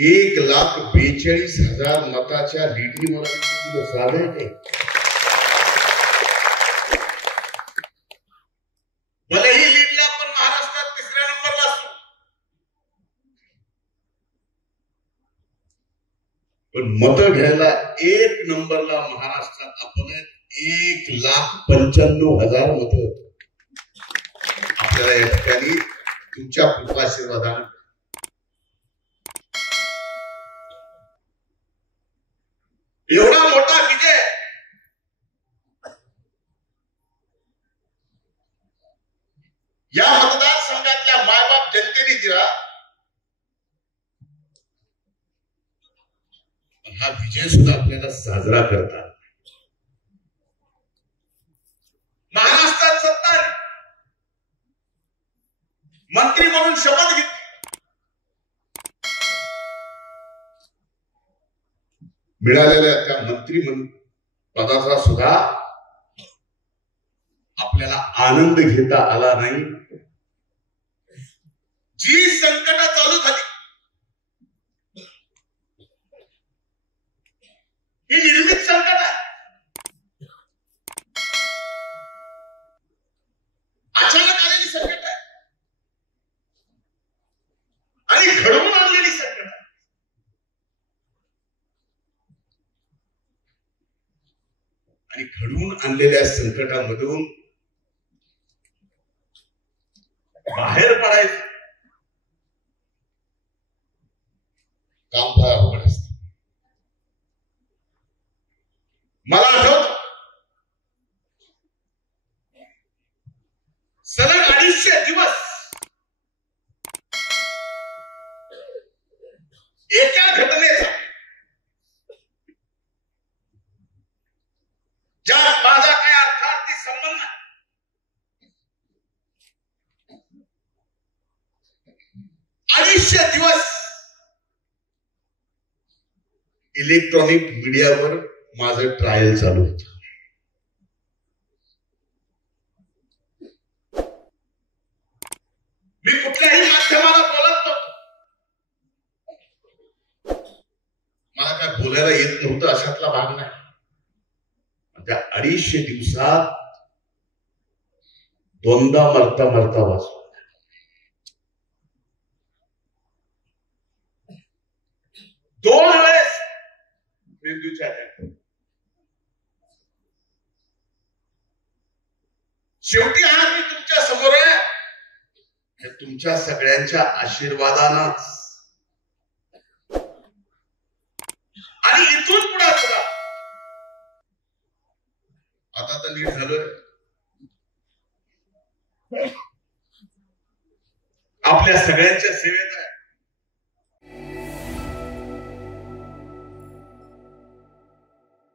1,42,000 मताच्या लीडनी मला साधे नाही. भलेही लीडला पण महाराष्ट्रात 3ऱ्या नंबरला असतो, पण मत घ्यायला 1 नंबरला महाराष्ट्रात आपण 1,95,000 मत आपल्याला या ठिकाणी तुमच्या कृपाशीर्वादाने एवढा मोठा विजय या मतदारसंघातल्या मायबाप जनतेने दिला. हा विजय सुद्धा आपल्याला साजरा करतात. महाराष्ट्रात सत्ता आली, मंत्री म्हणून शपथ घेतली, मिळालेल्या त्या मंत्री पदाचा सुद्धा आपल्याला आनंद घेता आला नाही. जी संकट चालू झाली ही निर्मित संकट आहे. अचानक आलेली संकट आहे आणि घडवून आणलेली संकट आहे. आणि घडवून आणलेल्या संकटामधून बाहेर पडायचं काम फार अवघड असतं. मला आठवत सलग 250 दिवस एका घटनेचा ज्यात माझा काय अर्थार्थी संबंध नाही, 250 दिवस इलेक्ट्रॉनिक मीडियावर माझं ट्रायल चालू होतं. मी कुठल्याही माध्यमाला बोलत नव्हतो, मला काय बोलायला येत नव्हतं अशातला भाग नाही. त्या 250 दिवसात 2दा मरता वाचलो. दोन वेळेस मेंदूच्या अटॅक. शेवटी आज मी तुमच्या समोर आहे हे तुमच्या सगळ्यांच्या आशीर्वादानच. आणि इथून पुढे सुद्धा आता तर नीट झालं, आपल्या सगळ्यांच्या सेवेत आहे.